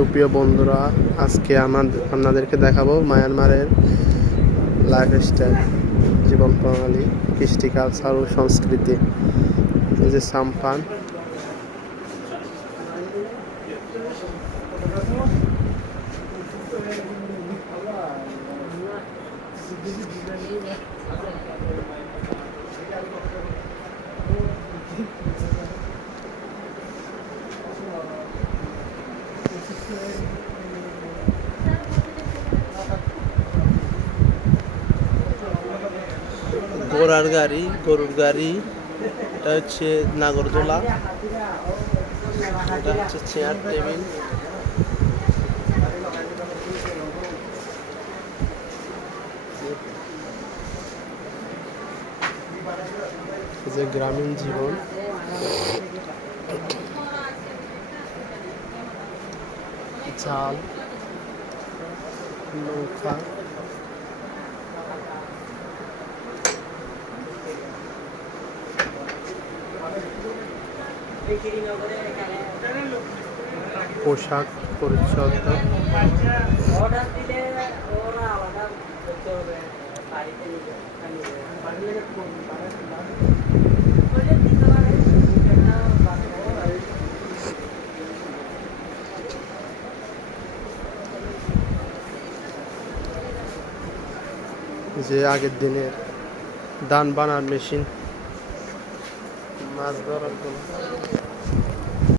সুপ্রিয় বন্ধুরা, আজকে আমাদের আপনাদেরকে দেখাবো মায়ানমারের লাইফস্টাইল জীবন প্রণালী, কৃষ্টি কালচার ও সংস্কৃতি। এই যে সাম্পান। ঘোড়ার গাড়ি গরুর গাড়ি এটা হচ্ছে নাগরদোলা। এটা হচ্ছে চেয়ার টেবিল যে গ্রামীণ জীবন। জাল নৌকা পোশাক পরিচ্ছদ। দিলে যে আগের দিনের দান বানার মেশিন মাছ ধরার জন্য।